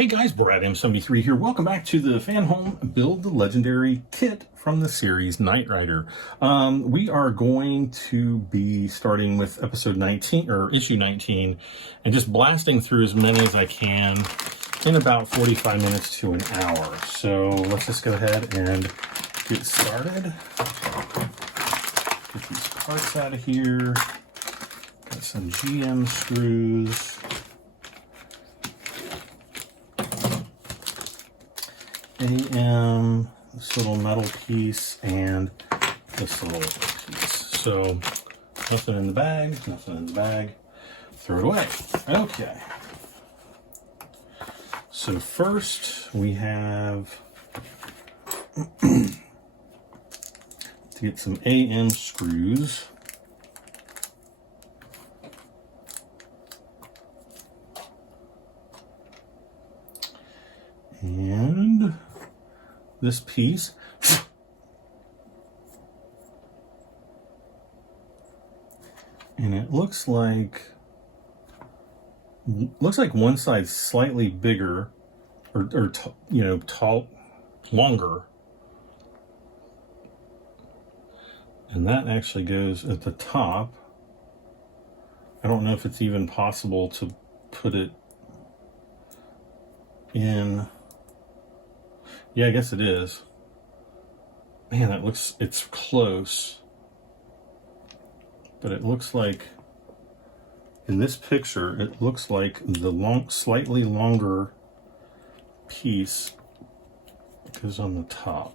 Hey guys, Brad M73 here. Welcome back to the Fanhome Build the Legendary kit from the series Knight Rider. We are going to be starting with episode 19 or issue 19 and just blasting through as many as I can in about 45 minutes to an hour. So let's just go ahead and get started. Get these parts out of here. Got some GM screws. AM, this little metal piece, and this little piece. So, nothing in the bag, nothing in the bag. Throw it away. Okay. So first, we have to get some AM screws. And this piece, and it looks like one side's slightly bigger, or you know, longer, and that actually goes at the top. I don't know if it's even possible to put it in. Yeah, I guess it is. Man, it's close. But it looks like, in this picture, it looks like the slightly longer piece goes on the top.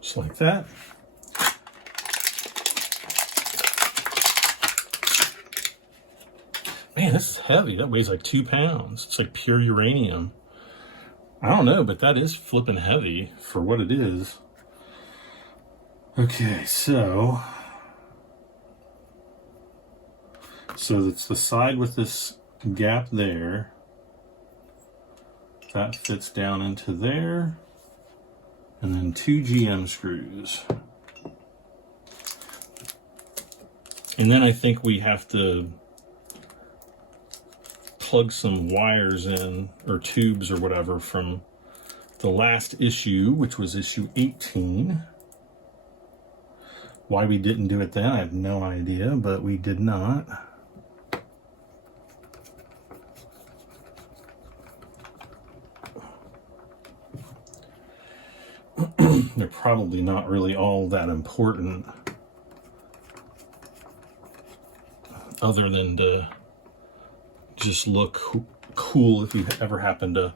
Just like that. Man, this is heavy. That weighs like 2 pounds. It's like pure uranium. I don't know, but that is flipping heavy for what it is. Okay, so it's the side with this gap there. That fits down into there. And then 2 GM screws. And then I think we have to plug some wires in, or tubes or whatever, from the last issue, which was issue 18. Why we didn't do it then, I have no idea, but we did not. They're probably not really all that important, other than to just look cool if you ever happen to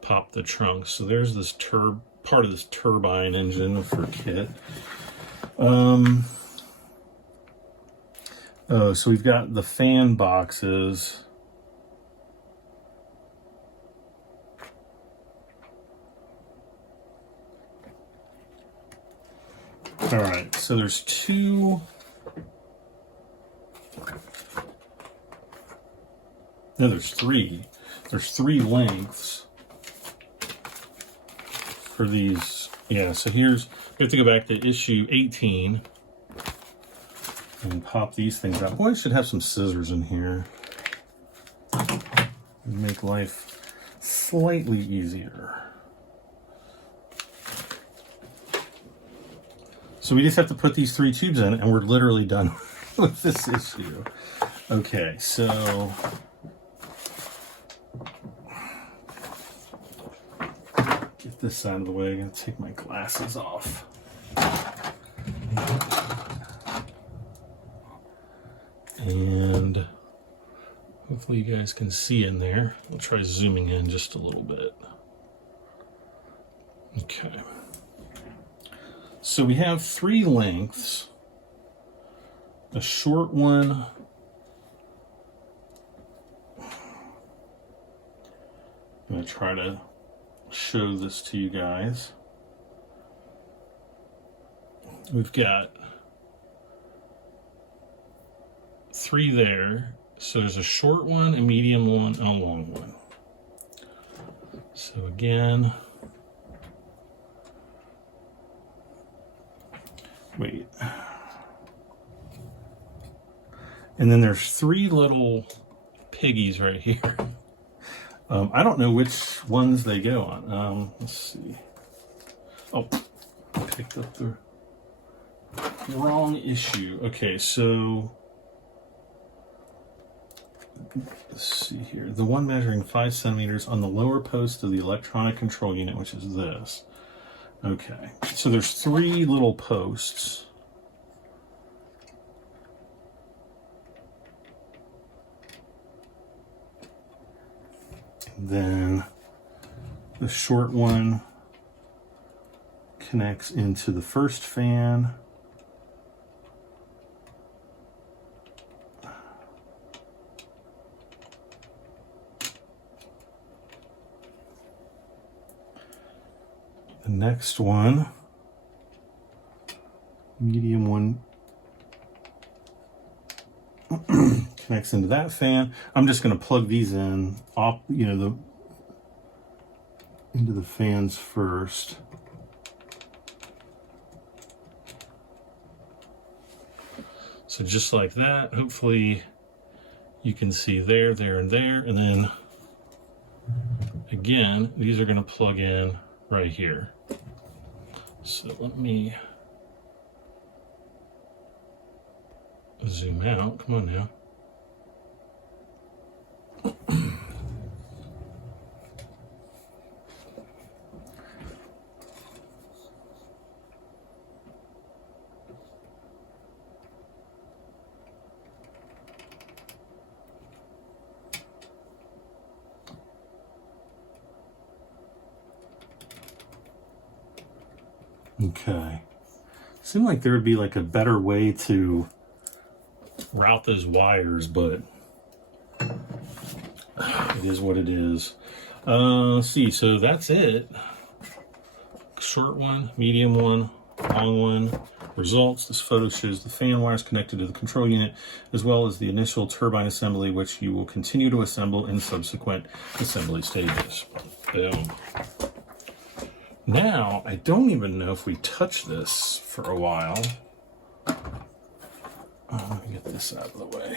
pop the trunk. So there's this part of this turbine engine for KITT. Oh, so we've got the fan boxes. All right, so there's three. There's 3 lengths for these. Yeah, so we have to go back to issue 18 and pop these things out. Boy, I should have some scissors in here. Make life slightly easier. So we just have to put these 3 tubes in and we're literally done with this issue. Okay, so get this out of the way. I'm gonna take my glasses off. And hopefully you guys can see in there. We'll try zooming in just a little bit. Okay. So we have 3 lengths, a short one, to try to show this to you guys. We've got 3 there. So there's a short one, a medium one, and a long one. So again, wait. And then there's 3 little piggies right here. I don't know which ones they go on. Let's see. Oh, I picked up the wrong issue. Okay, so let's see here. The one measuring 5 centimeters on the lower post of the electronic control unit, which is this. Okay, so there's 3 little posts. Then the short one connects into the first fan. The next one, medium one, connects into that fan. I'm just going to plug these in, into the fans first. So just like that, hopefully you can see there, there, and there. And then again, these are going to plug in right here. So let me zoom out. Come on now. Okay. Seemed like there would be like a better way to route those wires, but it is what it is. Let's see, so that's it. Short one, medium one, long one. Results, this photo shows the fan wires connected to the control unit, as well as the initial turbine assembly, which you will continue to assemble in subsequent assembly stages. Boom. Now, I don't even know if we touch this for a while. Let me get this out of the way.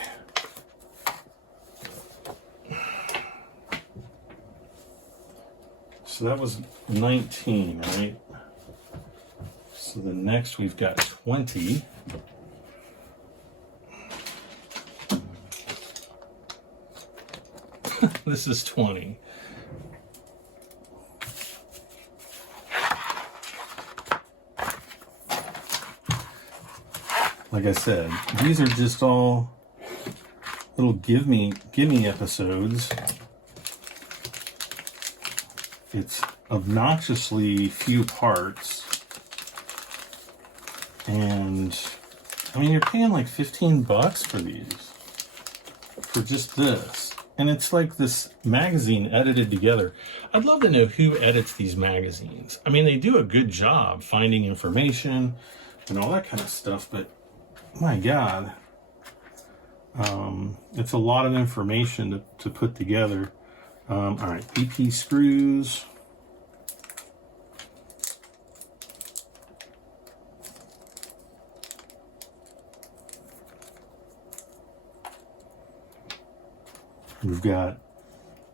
So that was 19, right? So the next we've got 20. This is 20. Like I said, these are just all little gimme episodes. It's obnoxiously few parts. And I mean, you're paying like 15 bucks for these, for just this. And it's like this magazine edited together. I'd love to know who edits these magazines. I mean, they do a good job finding information and all that kind of stuff, but my God, it's a lot of information to put together. All right, BP screws. We've got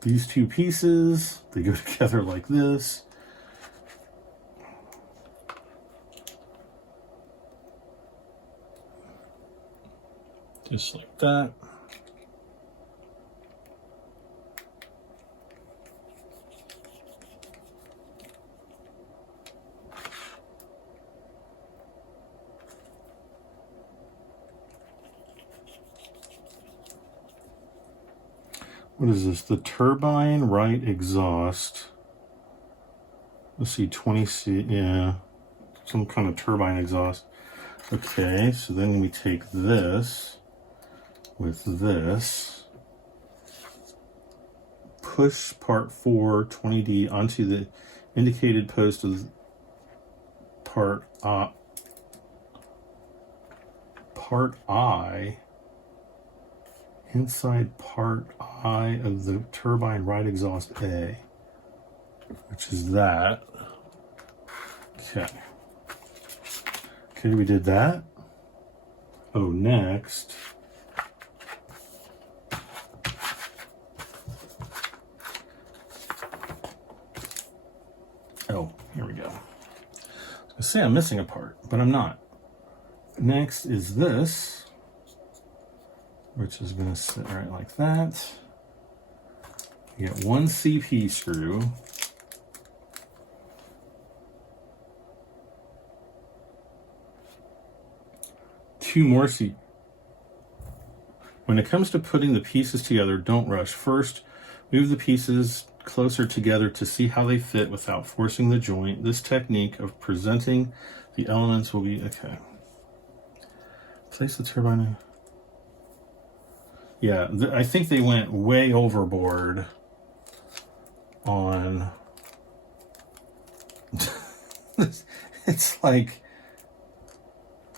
these 2 pieces. They go together like this. Just like that. What is this? The turbine right exhaust. Let's see, 20C, yeah. Some kind of turbine exhaust. Okay, so then we take this with this, push part 4 20D onto the indicated post of part I inside part I of the turbine right exhaust A, which is that. Okay. Okay, we did that. Oh, next. Oh, here we go. I was gonna say I'm missing a part, but I'm not. Next is this, which is gonna sit right like that. You get one CP screw. Two more C. When it comes to putting the pieces together, don't rush. First, move the pieces closer together to see how they fit without forcing the joint. This technique of presenting the elements will be okay. Place the turbine. Yeah, I think they went way overboard on. It's like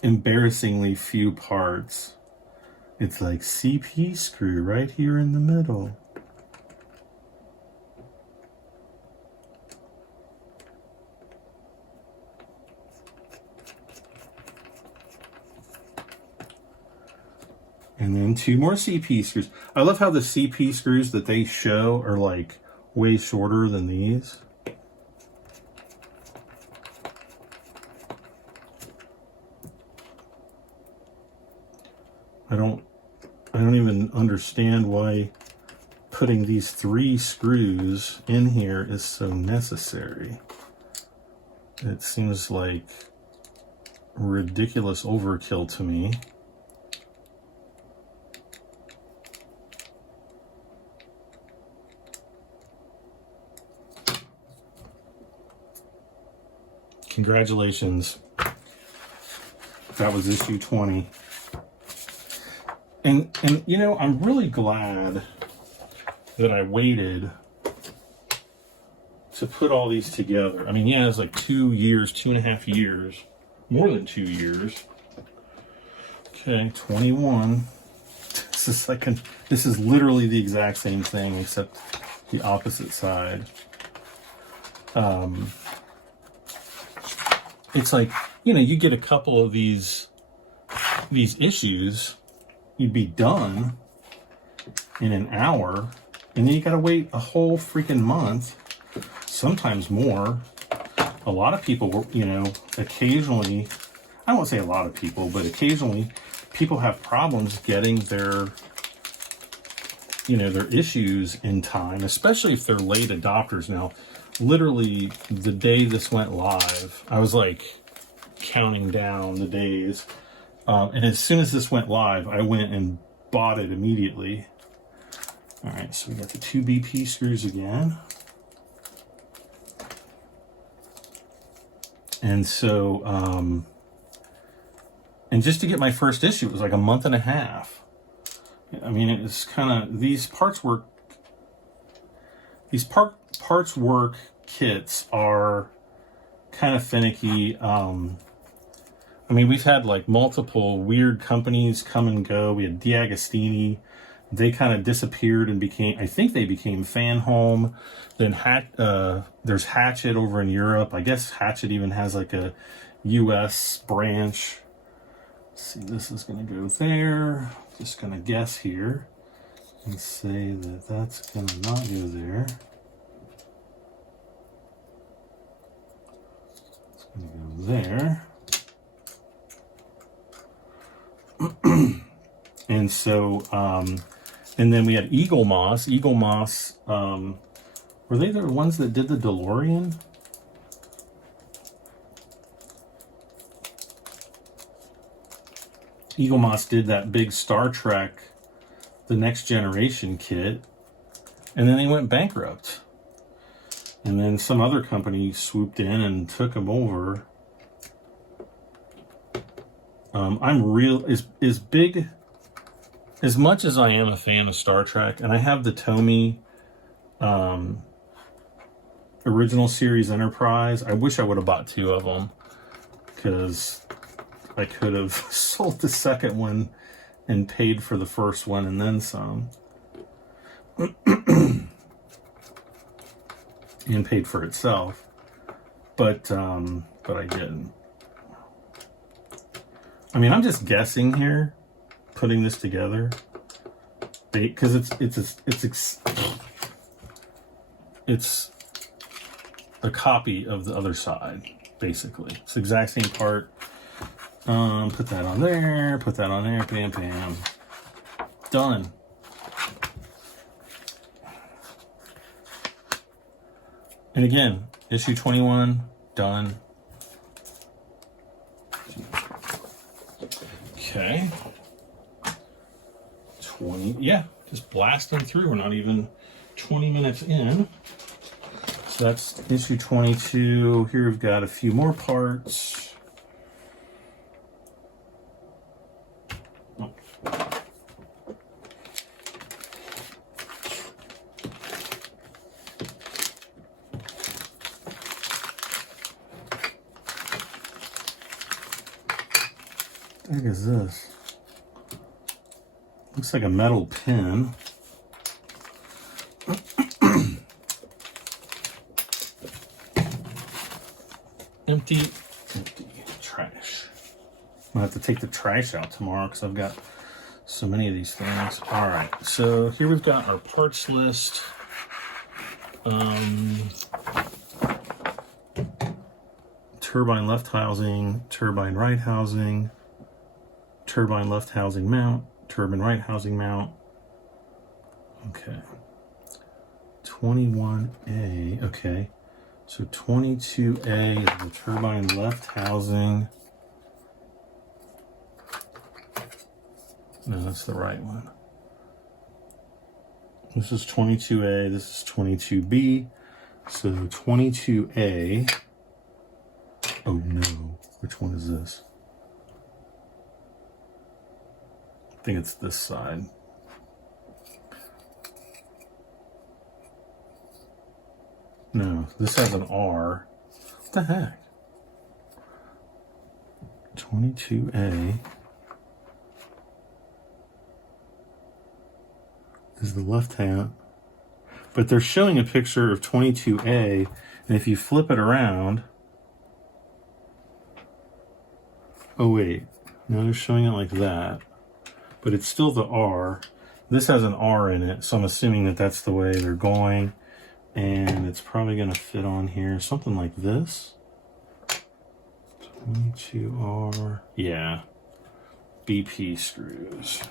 embarrassingly few parts. It's like CP screw right here in the middle. And then two more CP screws. I love how the CP screws that they show are like way shorter than these. I don't even understand why putting these 3 screws in here is so necessary. It seems like ridiculous overkill to me. Congratulations. That was issue 20. And you know, I'm really glad that I waited to put all these together. I mean, yeah, it's like 2 years, 2.5 years, more than 2 years. Okay, 21. This is literally the exact same thing except the opposite side. It's like, you know, you get a couple of these issues, you'd be done in an hour, and then you gotta wait a whole freaking month, sometimes more. A lot of people, you know, occasionally, I won't say a lot of people, but occasionally people have problems getting their, you know, their issues in time, especially if they're late adopters. Now, literally the day this went live, I was like counting down the days. And as soon as this went live, I went and bought it immediately. All right, so we got the 2 BP screws again. And so, and just to get my first issue, it was like a month and a half. I mean, it was kind of, these parts work kits are kind of finicky. I mean, we've had like multiple weird companies come and go. We had D'Agostini. They kind of disappeared and became, I think they became Fanhome. Then there's Hatchet over in Europe. I guess Hatchet even has like a US branch. Let's see, this is going to go there. Just going to guess here and say that that's going to not go there. It's going to go there. And so, and then we had Eagle Moss. Eagle Moss, were they the ones that did the DeLorean? Eagle Moss did that big Star Trek, The Next Generation kit, and then they went bankrupt. And then some other company swooped in and took them over. As big, as much as I am a fan of Star Trek, and I have the Tomy Original Series Enterprise. I wish I would have bought 2 of them, because I could have sold the second one and paid for the first one and then some. And paid for itself. But I didn't. I mean, I'm just guessing here, putting this together, because it's a copy of the other side, basically. It's the exact same part. Put that on there, put that on there, bam, bam. Done. And again, issue 21, done. Okay. 20, yeah, just blasting through. We're not even 20 minutes in. So that's issue 22. Here we've got a few more parts. Oh. What the heck is this? Looks like a metal pin. Empty trash. I'll have to take the trash out tomorrow because I've got so many of these things. All right, so here we've got our parts list. Turbine left housing, turbine right housing, turbine left housing mount, turbine right housing mount. Okay. 21A, okay. So 22A is the turbine left housing. No, that's the right one. This is 22A, this is 22B. So 22A. Oh no, which one is this? I think it's this side. No, this has an R. What the heck? 22A is the left hand. But they're showing a picture of 22A, and if you flip it around... Oh wait, no, they're showing it like that. But it's still the R. This has an R in it, so I'm assuming that that's the way they're going. And it's probably going to fit on here, something like this. 22R, yeah, BP screws.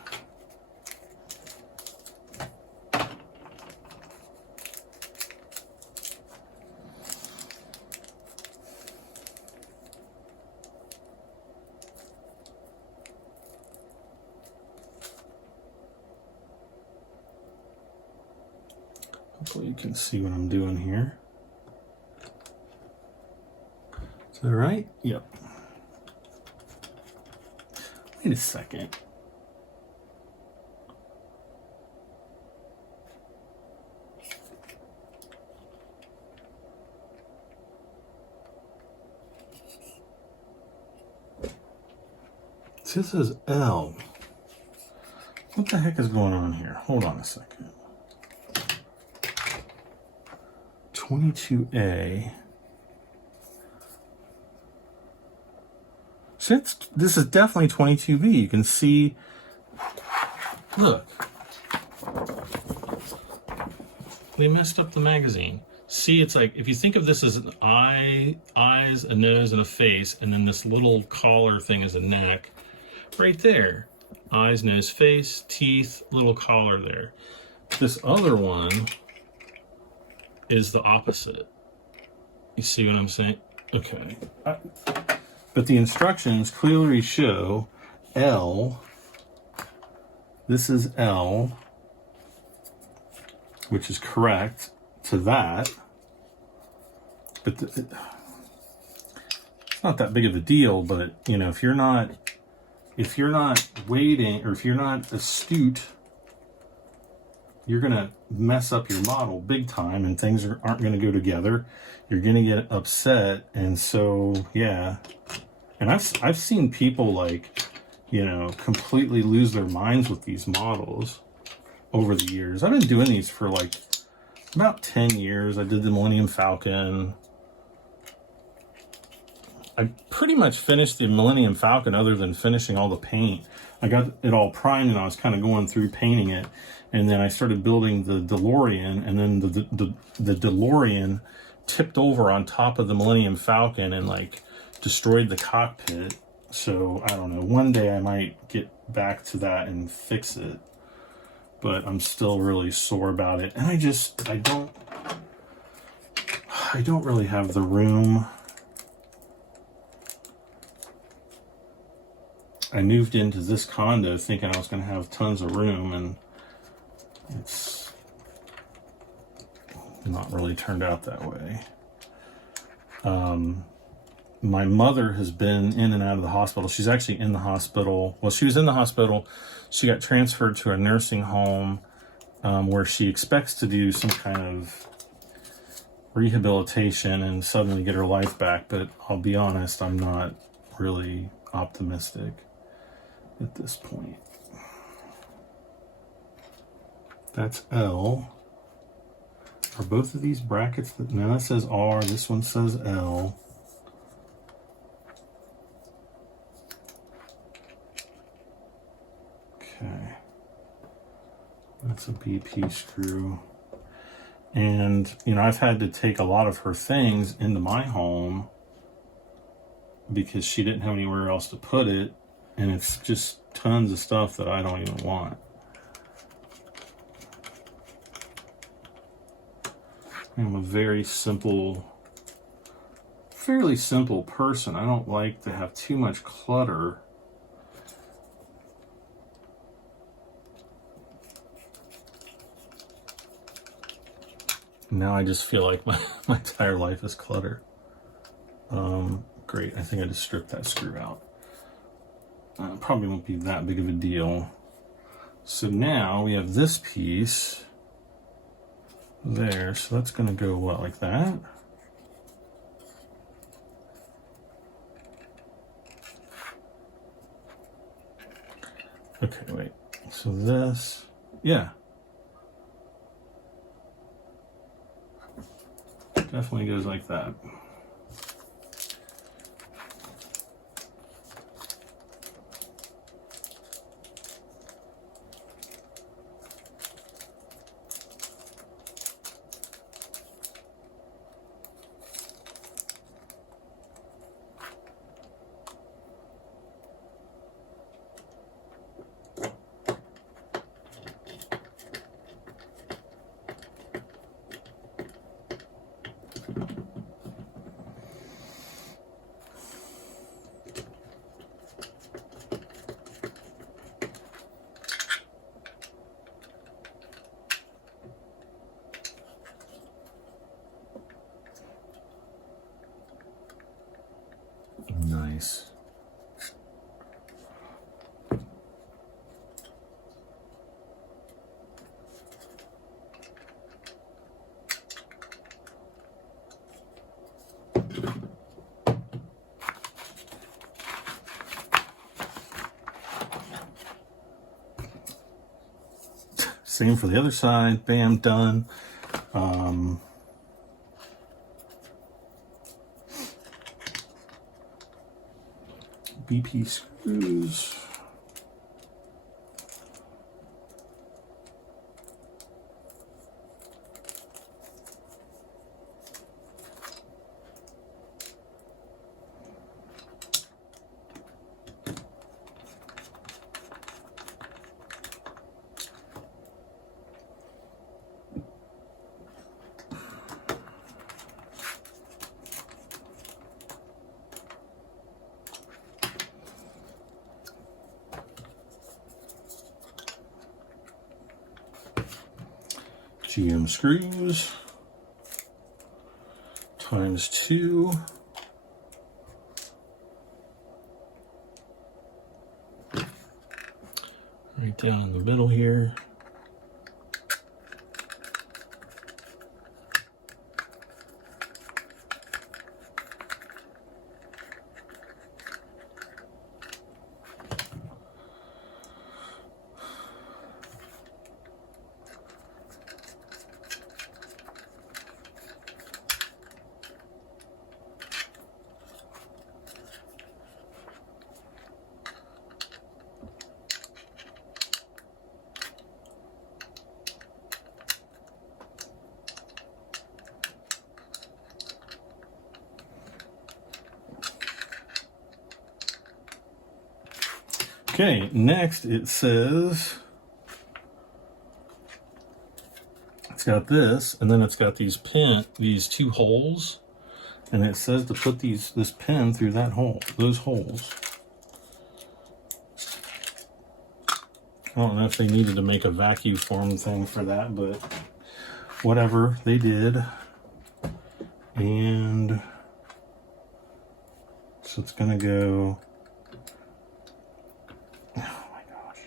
Hopefully you can see what I'm doing here. Is that right? Yep. Wait a second. This is L. What the heck is going on here? Hold on a second. 22A. So this is definitely 22B. You can see, look. They messed up the magazine. See, it's like, if you think of this as an eyes, a nose, and a face, and then this little collar thing is a neck, right there. Eyes, nose, face, teeth, little collar there. This other one is the opposite. You see what I'm saying? Okay. But the instructions clearly show L. This is L, which is correct to that. But it's not that big of a deal, but you know, if you're not waiting, or if you're not astute you're going to mess up your model big time and things aren't going to go together. You're going to get upset. And so, yeah. And I've seen people, like, you know, completely lose their minds with these models over the years. I've been doing these for like about 10 years. I did the Millennium Falcon. I pretty much finished the Millennium Falcon other than finishing all the paint. I got it all primed and I was kind of going through painting it. And then I started building the DeLorean, and then the DeLorean tipped over on top of the Millennium Falcon and like destroyed the cockpit. So I don't know, one day I might get back to that and fix it, but I'm still really sore about it. And I don't really have the room. I moved into this condo thinking I was going to have tons of room, and it's not really turned out that way. My mother has been in and out of the hospital. She's actually in the hospital. Well, she was in the hospital. She got transferred to a nursing home where she expects to do some kind of rehabilitation and suddenly get her life back. But I'll be honest, I'm not really optimistic at this point. That's L. Are both of these brackets? No, that says R. This one says L. Okay. That's a BP screw. And, you know, I've had to take a lot of her things into my home because she didn't have anywhere else to put it. And it's just tons of stuff that I don't even want. I'm a very simple, fairly simple person. I don't like to have too much clutter. Now I just feel like my entire life is clutter. Great, I think I just stripped that screw out. Probably won't be that big of a deal. So now we have this piece there, so that's going to go what, like that? Okay, wait. So this, yeah. Definitely goes like that. Nice. Same for the other side. Bam, done. BP screws. GM screws times 2. Right down in the middle here. Okay, next it says it's got this, and then it's got these two holes, and it says to put this pin through those holes. I don't know if they needed to make a vacuum form thing for that, but whatever, they did. And so it's gonna go, oh my gosh.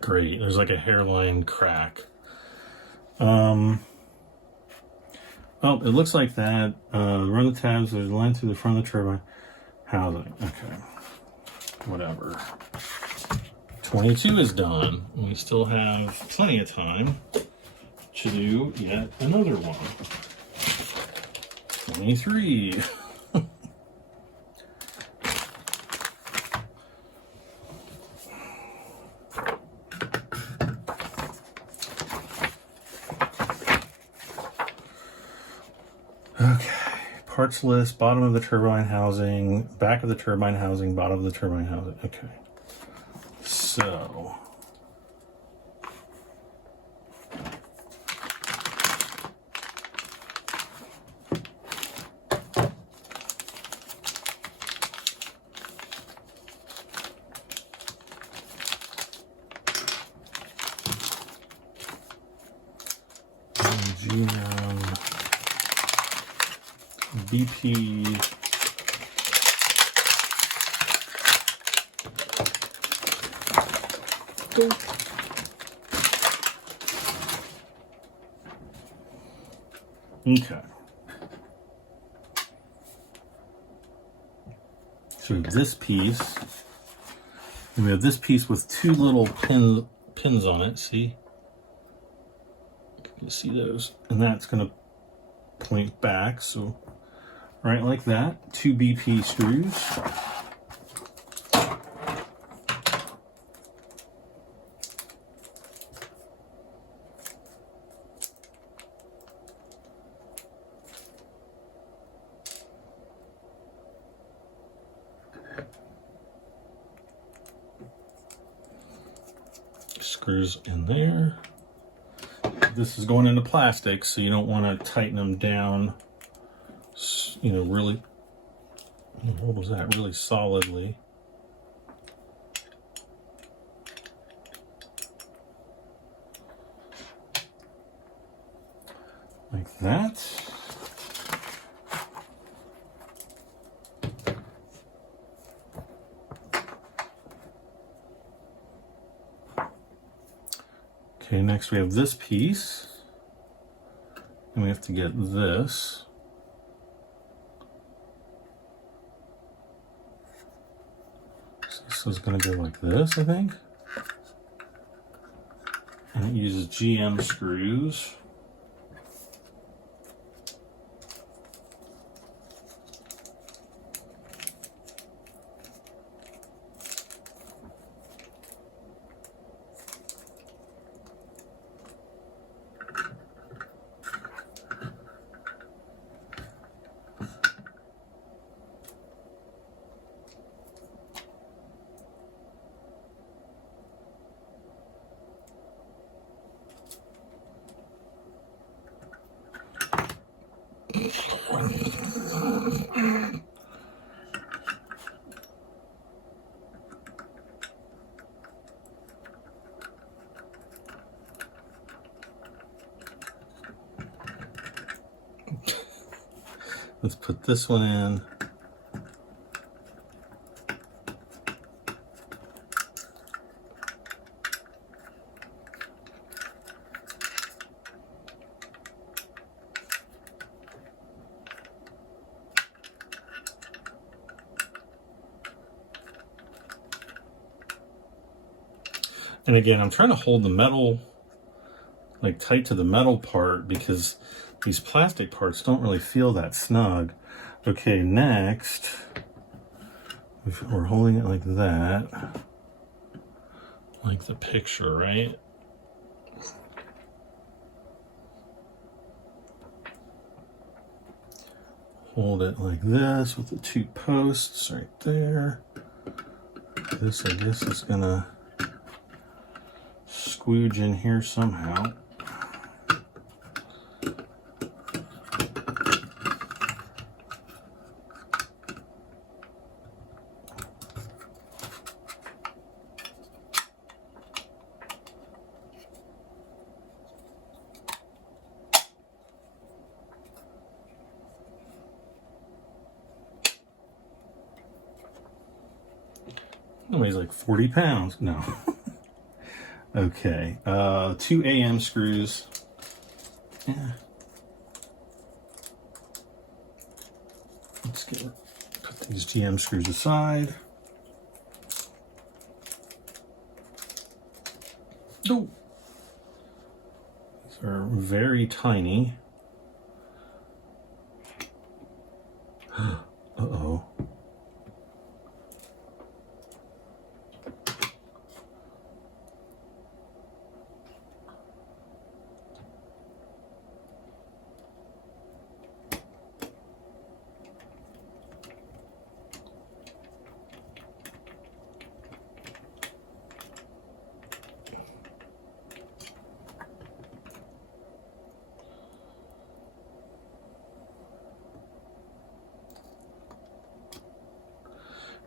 Great, there's like a hairline crack. Oh, it looks like that. Run the tabs, there's a line through the front of the turbine housing. Okay, whatever. 22 is done. We still have plenty of time to do yet another one. 23. Okay, parts list, bottom of the turbine housing, back of the turbine housing, bottom of the turbine housing. Okay, so BP okay. So this piece, and we have this piece with two little pins on it. See? You see those? And that's going to point back. So right like that. 2 BP screws. Screws in there. This is going into plastic, so you don't want to tighten them down, you know, really, what was that, really solidly. Like that. Okay, next we have this piece, and we have to get this. So this is going to go like this, I think. And it uses GM screws. Let's put this one in. And again, I'm trying to hold the metal like tight to the metal part because these plastic parts don't really feel that snug. Okay, next, we're holding it like that, like the picture, right? Hold it like this with the two posts right there. This, I guess, is gonna squooge in here somehow. It weighs like 40 pounds. No. Okay. 2 AM screws. Yeah. Let's put these GM screws aside. Oh. These are very tiny. Uh-oh.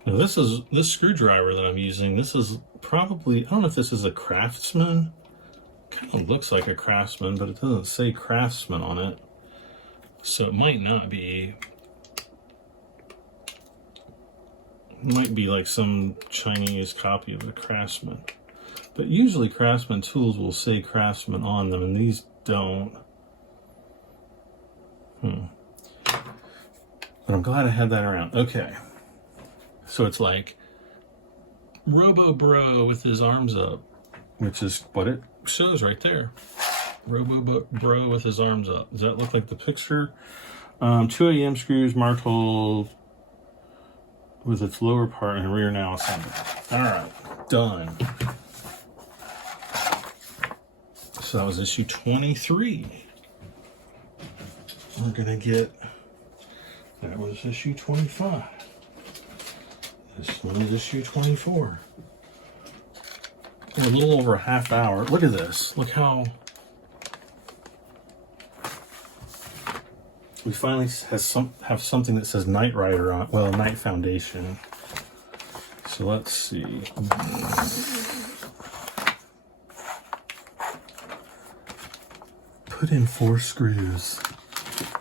Now this screwdriver that I'm using, this is probably, I don't know if this is a Craftsman. Kind of looks like a Craftsman, but it doesn't say Craftsman on it. So it might not be. It might be like some Chinese copy of a Craftsman. But usually Craftsman tools will say Craftsman on them, and these don't. But I'm glad I had that around. Okay. So it's like Robo Bro with his arms up, which is what it shows right there. Robo Bro with his arms up. Does that look like the picture? 2 AM screws marked with its lower part and rear now assembled. All right, done. So that was issue 23. We're gonna get, that was issue 25. This one is issue 24. A little over a half hour. Look at this. Look how we finally have something that says Knight Rider on. Well, Knight Foundation. So let's see. Put in 4 screws.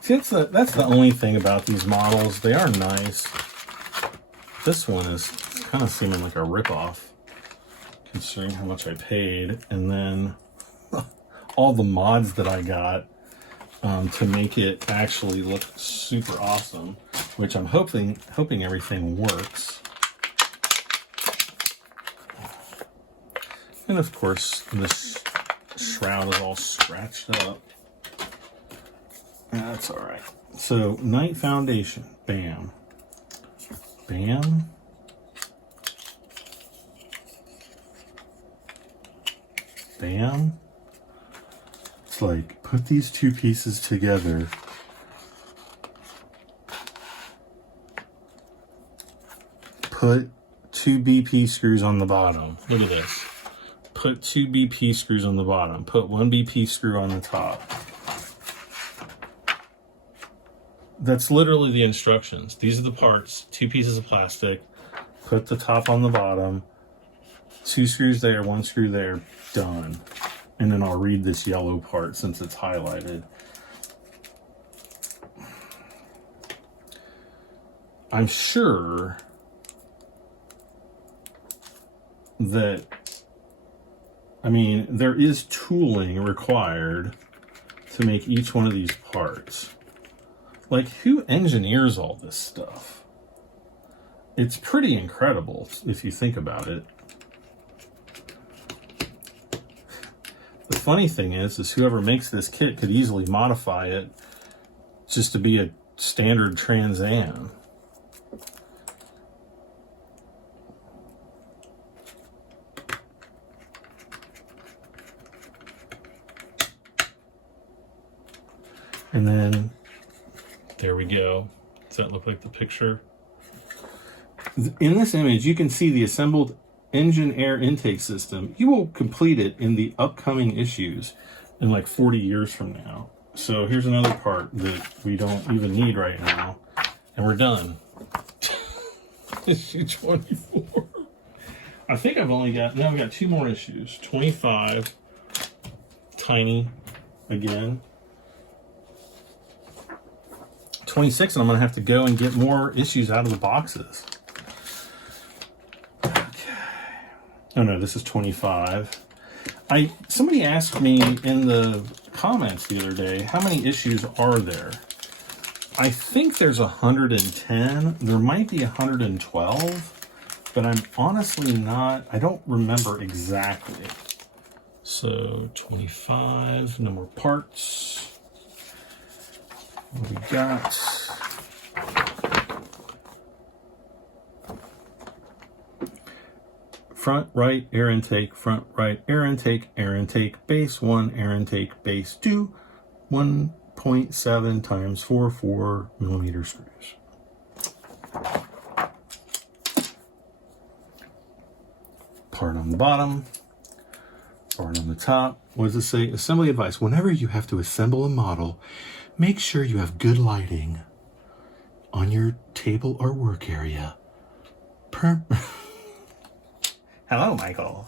See, that's the only thing about these models. They are nice. This one is kind of seeming like a ripoff, considering how much I paid, and then all the mods that I got to make it actually look super awesome, which I'm hoping everything works. And of course, this shroud is all scratched up. That's all right. So, Knight Foundation, bam. Bam. Bam. It's like, put these 2 pieces together. Put 2 BP screws on the bottom. Look at this. Put 2 BP screws on the bottom. Put 1 BP screw on the top. That's literally the instructions. These are the parts. 2 pieces of plastic. Put the top on the bottom. 2 screws there, 1 screw there. Done. And then I'll read this yellow part since it's highlighted. I'm sure that, I mean, there is tooling required to make each one of these parts. Like, who engineers all this stuff? It's pretty incredible if you think about it. the funny thing is whoever makes this kit could easily modify it just to be a standard Trans Am. And then, there we go. Does that look like the picture? In this image, you can see the assembled engine air intake system. You will complete it in the upcoming issues in like 40 years from now. So here's another part that we don't even need right now. And we're done. Issue 24. I think I've only got, no, I've got 2 more issues. 25, tiny, again. 26, and I'm going to have to go and get more issues out of the boxes. Okay. Oh no, this is 25. Somebody asked me in the comments the other day, how many issues are there? I think there's 110. There might be 112, but I'm honestly not, I don't remember exactly. So 25, no more parts. What we got? Front right air intake, front right air intake, base 1, air intake, base 2, 1.7 times 4 millimeter screws. Part on the bottom, part on the top. What does it say? Assembly advice. Whenever you have to assemble a model, make sure you have good lighting on your table or work area. Hello, Michael.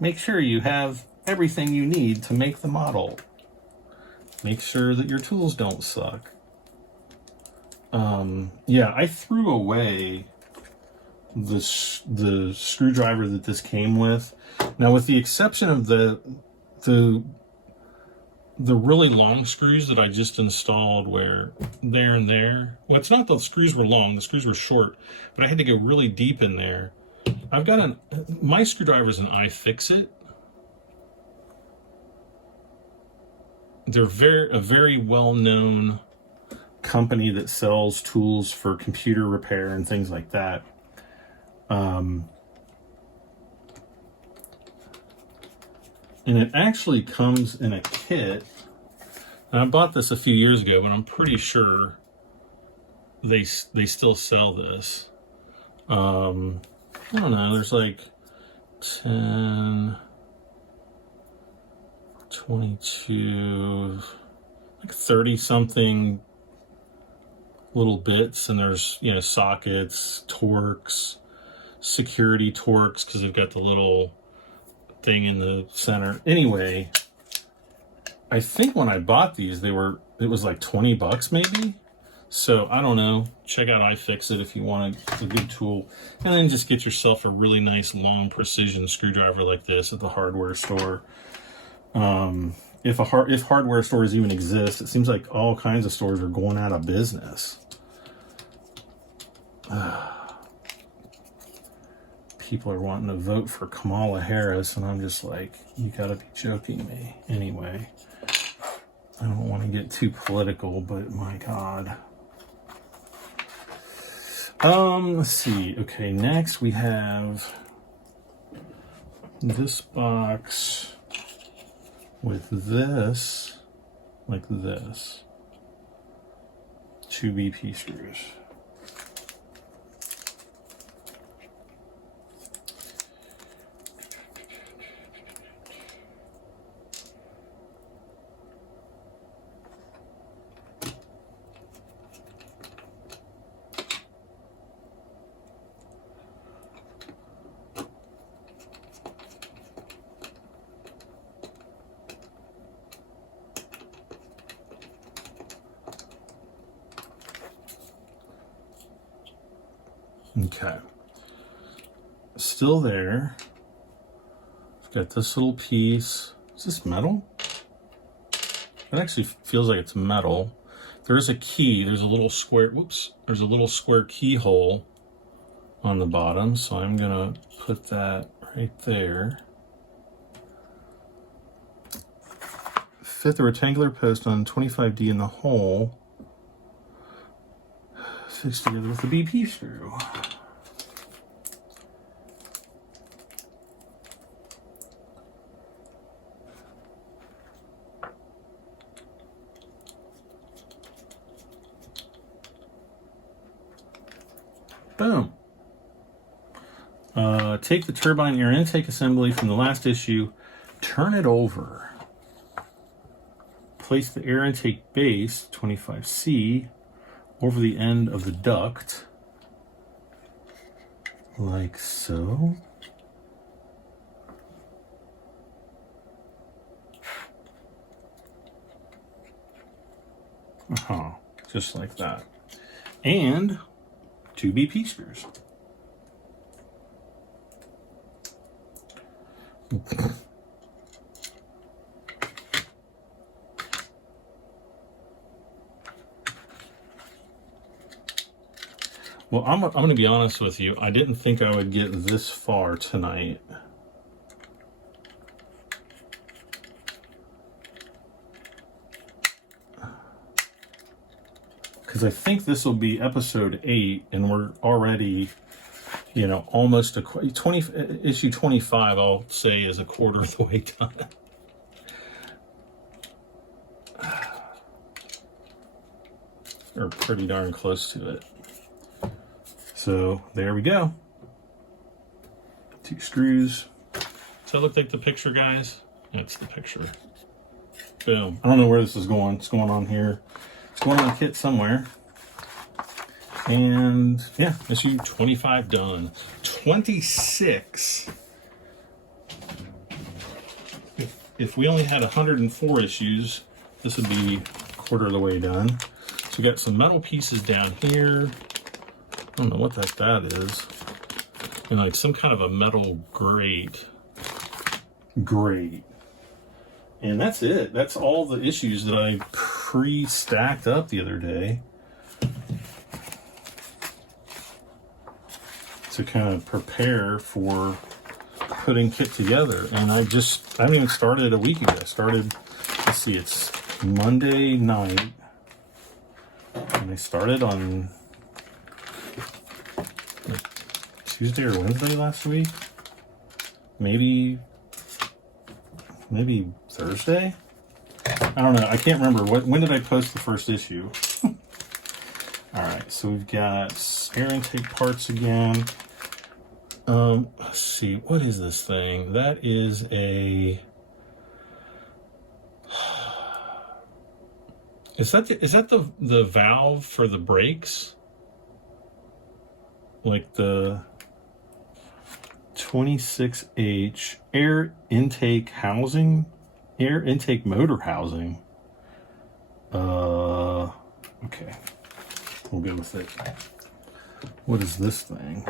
Make sure you have everything you need to make the model. Make sure that your tools don't suck. Yeah, I threw away the screwdriver that this came with. Now, with the exception of the really long screws that I just installed, where there and there, well, it's not the screws were long, the screws were short, but I had to go really deep in there. I've got my screwdriver is an iFixit. They're a very well-known company that sells tools for computer repair and things like that. And it actually comes in a kit. And I bought this a few years ago, but I'm pretty sure they still sell this. I don't know, there's like 10, 22, like 30 something little bits, and there's, you know, sockets, Torx, security Torx, because they've got the little thing in the center. Anyway, I think when I bought these, it was like 20 bucks maybe. So I don't know, check out iFixit if you want a good tool, and then just get yourself a really nice long precision screwdriver like this at the hardware store. If hardware stores even exist, it seems like all kinds of stores are going out of business. People are wanting to vote for Kamala Harris, and I'm just like, you gotta be joking me. Anyway, I don't want to get too political, but my God. Let's see. Okay, next we have this box with this, like this, 2 BP screws. Okay, still there. It's got this little piece. Is this metal? It actually feels like it's metal. There is a key. There's a little square, whoops, there's a little square keyhole on the bottom. So I'm gonna put that right there. fit the rectangular post on 25D in the hole. Fixed together with the BP screw. Boom. Take the turbine air intake assembly from the last issue, turn it over. Place the air intake base, 25C, over the end of the duct, like so. Just like that. And 2 BP screws. Well, I'm going to be honest with you. I didn't think I would get this far tonight. Because I think this will be episode 8, and we're already, you know, almost issue 25, I'll say, is a quarter of the way done. Or pretty darn close to it. So there we go. 2 screws. Does that look like the picture, guys? That's the picture. Boom. I don't know where this is going. It's going on here. It's going on KITT somewhere. And yeah, issue 25 done. 26. If we only had 104 issues, this would be a quarter of the way done. So we got some metal pieces down here. I don't know what that is. You know, like some kind of a metal grate. And that's it. That's all the issues that I pre-stacked up the other day to kind of prepare for putting KITT together. And I haven't even started a week ago. I started, let's see, it's Monday night. And I started on Tuesday or Wednesday last week. Maybe Thursday? I don't know. I can't remember. When did I post the first issue? Alright, so we've got air intake parts again. Let's see. What is this thing? That is a... Is that the valve for the brakes? Like the 26H air intake housing, air intake motor housing. Okay, we'll go with it. What is this thing?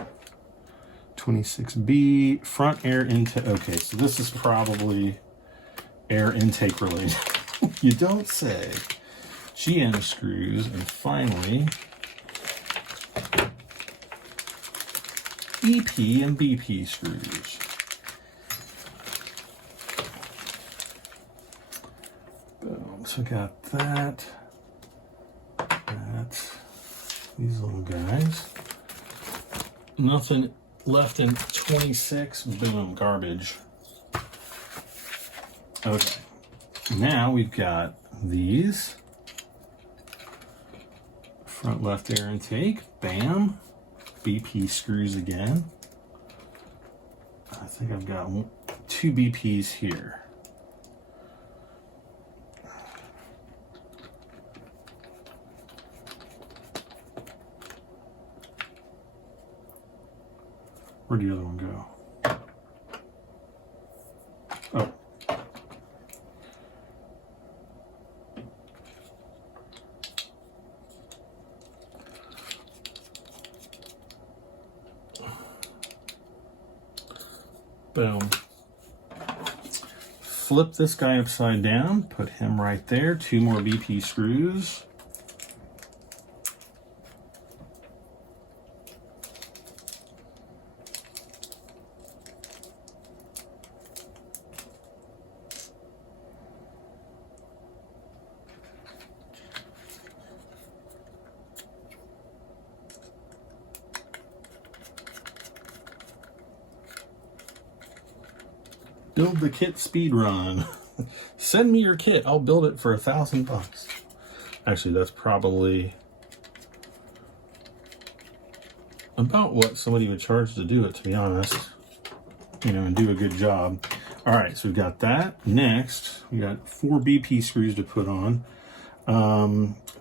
26B front air intake. Okay, so this is probably air intake related. You don't say. GM screws, and finally EP and BP screws. Boom. So got that. These little guys. Nothing left in 26. Boom. Garbage. Okay. Now we've got these. Front left air intake. Bam. BP screws again. I think I've got 2 BPs here. Where'd the other one go? Oh. Boom. Flip this guy upside down, put him right there, 2 more BP screws. Build the kit speed run. Send me your kit. I'll build it for $1,000. Actually, that's probably about what somebody would charge to do it, to be honest. You know, and do a good job. All right, so we've got that. Next, we got 4 BP screws to put on.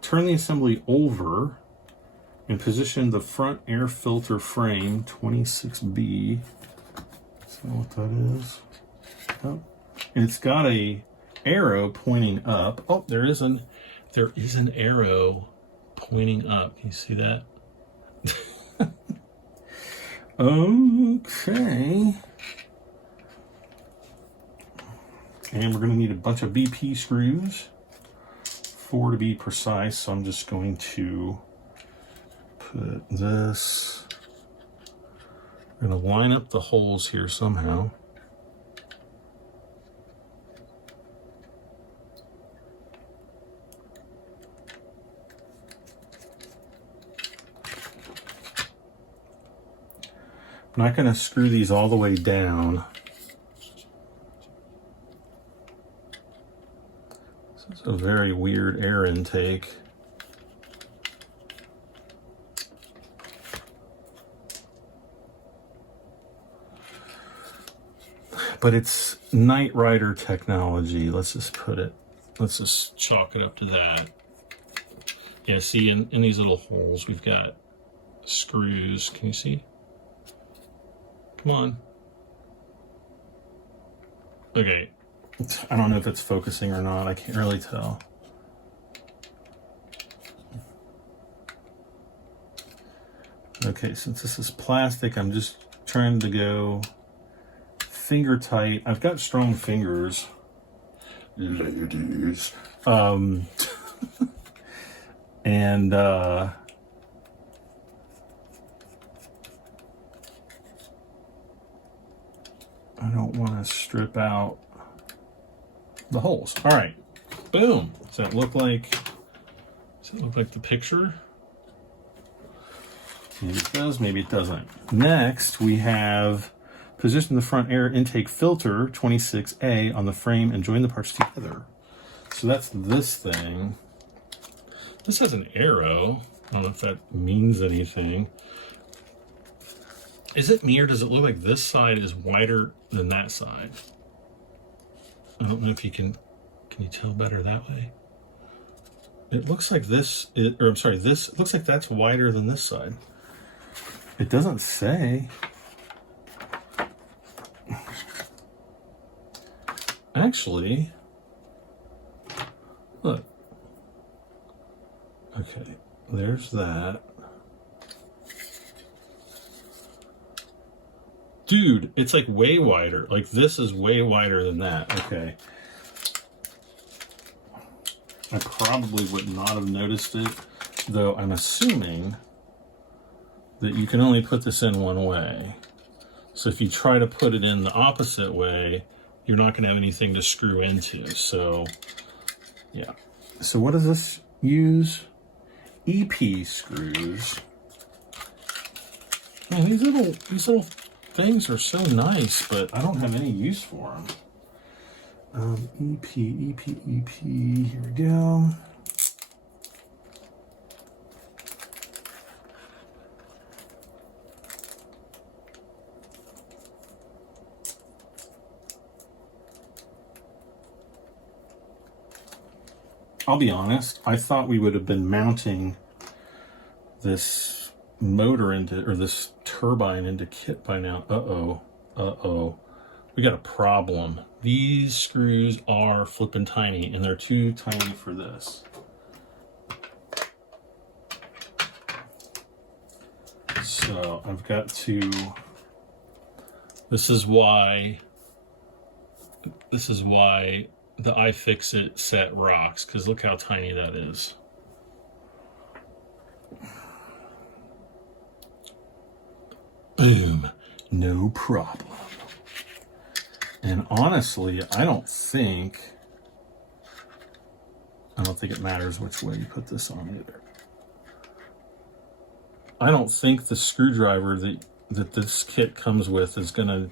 Turn the assembly over and position the front air filter frame 26B. Is that what that is? Oh. And it's got a arrow pointing up. Oh, there is an arrow pointing up. Can you see that? Okay. And we're going to need a bunch of BP screws, 4 to be precise. So I'm just going to put this. I'm going to line up the holes here somehow. I'm not going to screw these all the way down. This is a very weird air intake. But it's Knight Rider technology. Let's just chalk it up to that. Yeah, see, in these little holes, we've got screws. Can you see? Come on. Okay. I don't know if it's focusing or not. I can't really tell. Okay, since this is plastic, I'm just trying to go finger tight. I've got strong fingers, ladies. And I don't want to strip out the holes. All right, boom. Does that look like the picture? Maybe it does, maybe it doesn't. Next, we have position the front air intake filter 26A on the frame and join the parts together. So that's this thing. This has an arrow. I don't know if that means anything. Is it me, or does it look like this side is wider than that side? I don't know if you can you tell better that way? It looks like this, this looks like that's wider than this side. It doesn't say. Actually, look. Okay, there's that. Dude, it's like way wider. Like this is way wider than that. Okay. I probably would not have noticed it, though I'm assuming that you can only put this in one way. So if you try to put it in the opposite way, you're not going to have anything to screw into. So, yeah. So what does this use? EP screws. Man, these little things are so nice, but I don't have any use for them. EP. Here we go. I'll be honest, I thought we would have been mounting this motor into, or this turbine into KITT by now. Uh-oh. We got a problem. These screws are flipping tiny, and they're too tiny for this. So I've got to, this is why the iFixit set rocks, because look how tiny that is. Boom, no problem. And honestly, I don't think it matters which way you put this on either. I don't think the screwdriver that this kit comes with is gonna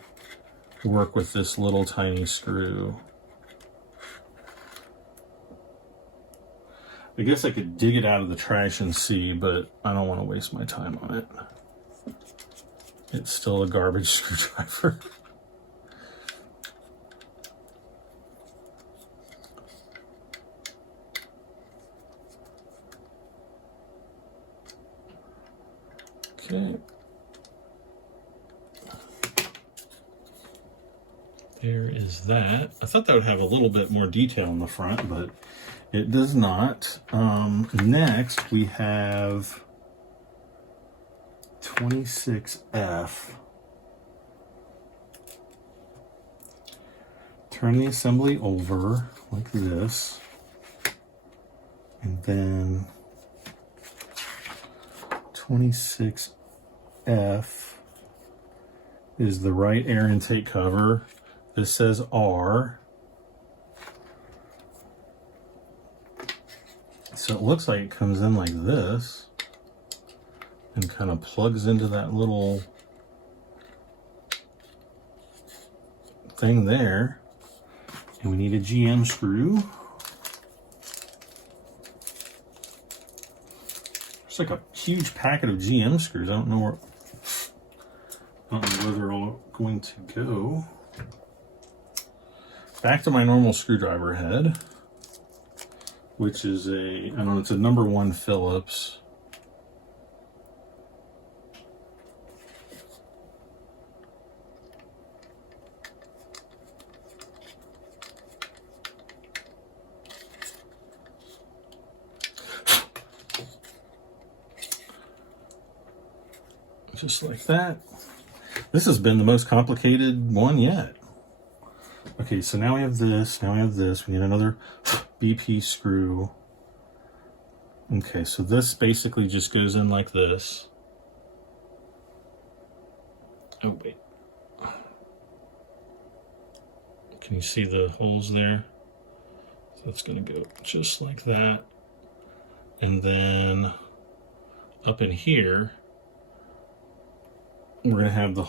work with this little tiny screw. I guess I could dig it out of the trash and see, but I don't want to waste my time on it. It's still a garbage screwdriver. Okay. There is that. I thought that would have a little bit more detail in the front, but it does not. Next, we have 26F. Turn the assembly over like this, and then 26F is the right air intake cover. This says R. So it looks like it comes in like this and kind of plugs into that little thing there. And we need a GM screw. It's like a huge packet of GM screws. I don't know where they're all going to go. Back to my normal screwdriver head, which is I don't know, it's a number 1 Phillips. Just like that. This has been the most complicated one yet. Okay, so now we have this, now we have this. We need another BP screw. Okay, so this basically just goes in like this. Oh, wait. Can you see the holes there? So it's going to go just like that. And then up in here, we're going to have the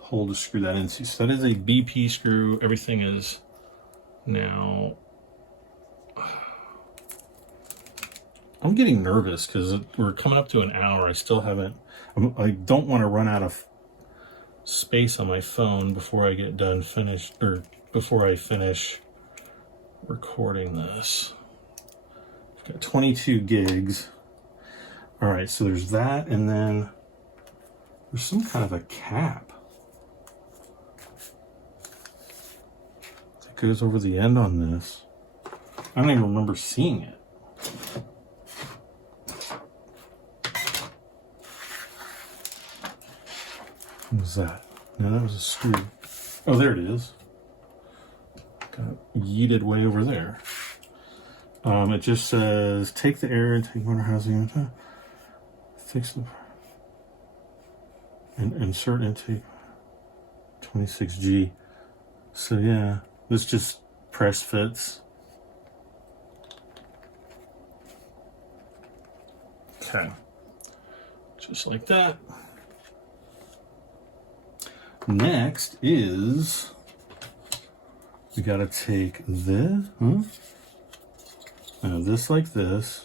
hole to screw that into. So that is a BP screw. Everything is now... I'm getting nervous because we're coming up to an hour. I still haven't... I don't want to run out of space on my phone before I get done finished, or before I finish recording this. I've got 22 gigs. All right, so there's that, and then there's some kind of a cap that goes over the end on this. I don't even remember seeing it. What was that? No, that was a screw. Oh, there it is. Got yeeted way over there. It just says, take the air intake motor housing, fix the, and insert intake 26G. So yeah, this just press fits. Okay, just like that. Next is, we gotta take this, this like this,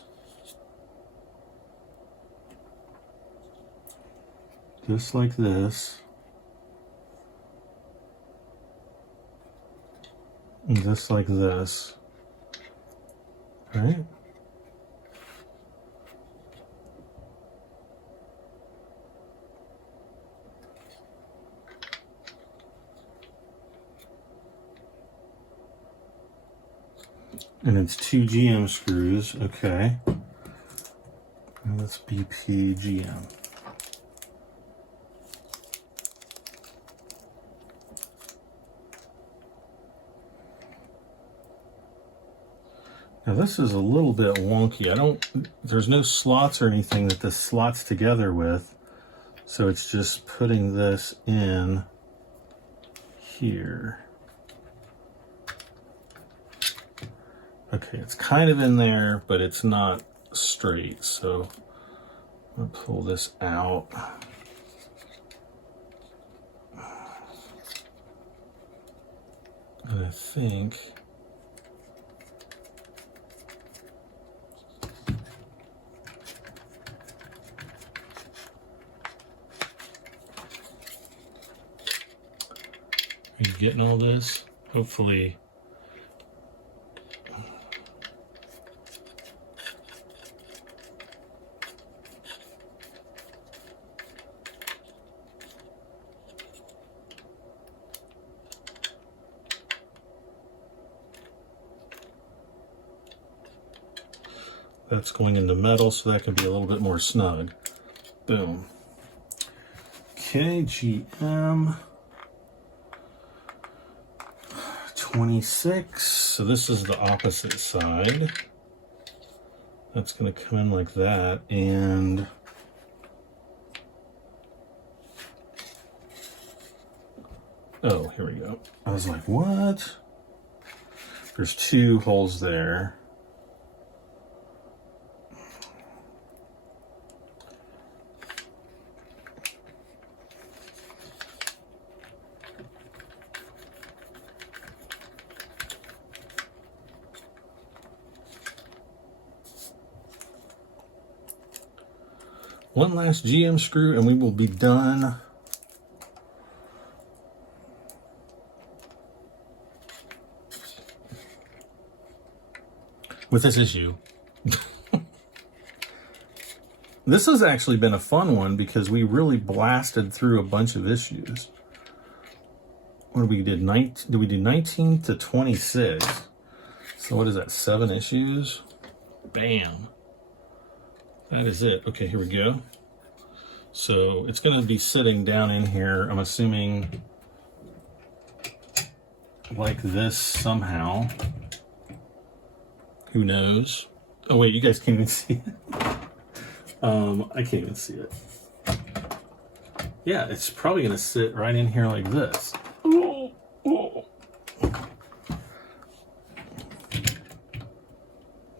this like this, and this like this, right? And it's 2 GM screws, okay. And that's BP GM. Now this is a little bit wonky. There's no slots or anything that this slots together with. So it's just putting this in here. Okay, it's kind of in there, but it's not straight. So I'm gonna pull this out. And I think are you getting all this? Hopefully. That's going into metal, so that can be a little bit more snug. Boom. KGM 26. So this is the opposite side. That's going to come in like that, and oh, here we go. I was like, what? There's two holes there. One last GM screw and we will be done. With this issue. This has actually been a fun one because we really blasted through a bunch of issues. What did we do? We do 19 to 26. So what is that? 7 issues? Bam. That is it. Okay, here we go. So it's going to be sitting down in here, I'm assuming, like this somehow. Who knows? Oh wait, you guys can't even see it. I can't even see it. Yeah, it's probably going to sit right in here like this. Oh, oh.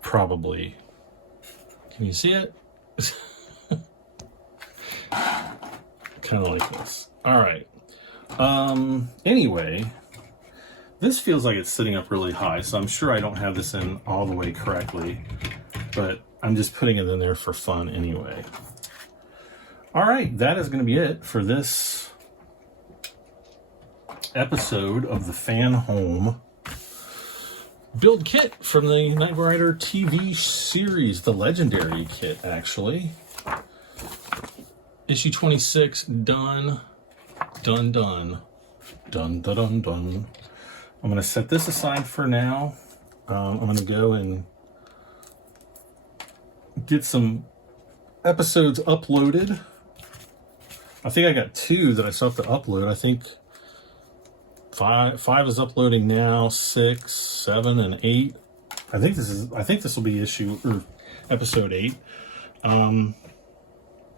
Probably. Can you see it? Kind of like this. All right. Anyway, this feels like it's sitting up really high, so I'm sure I don't have this in all the way correctly, but I'm just putting it in there for fun anyway. All right, that is going to be it for this episode of the Fanhome build kit from the Knight Rider TV series, the Legendary kit, actually. Issue 26, done. Done, done. Done, done, done, done. I'm going to set this aside for now. I'm going to go and get some episodes uploaded. I think I got 2 that I still have to upload. I think 5 is uploading now, 6, 7, and 8. I think this will be episode 8.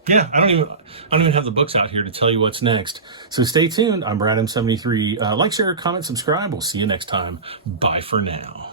Yeah, I don't even have the books out here to tell you what's next. So stay tuned. I'm Brad M73. Like, share, comment, subscribe. We'll see you next time. Bye for now.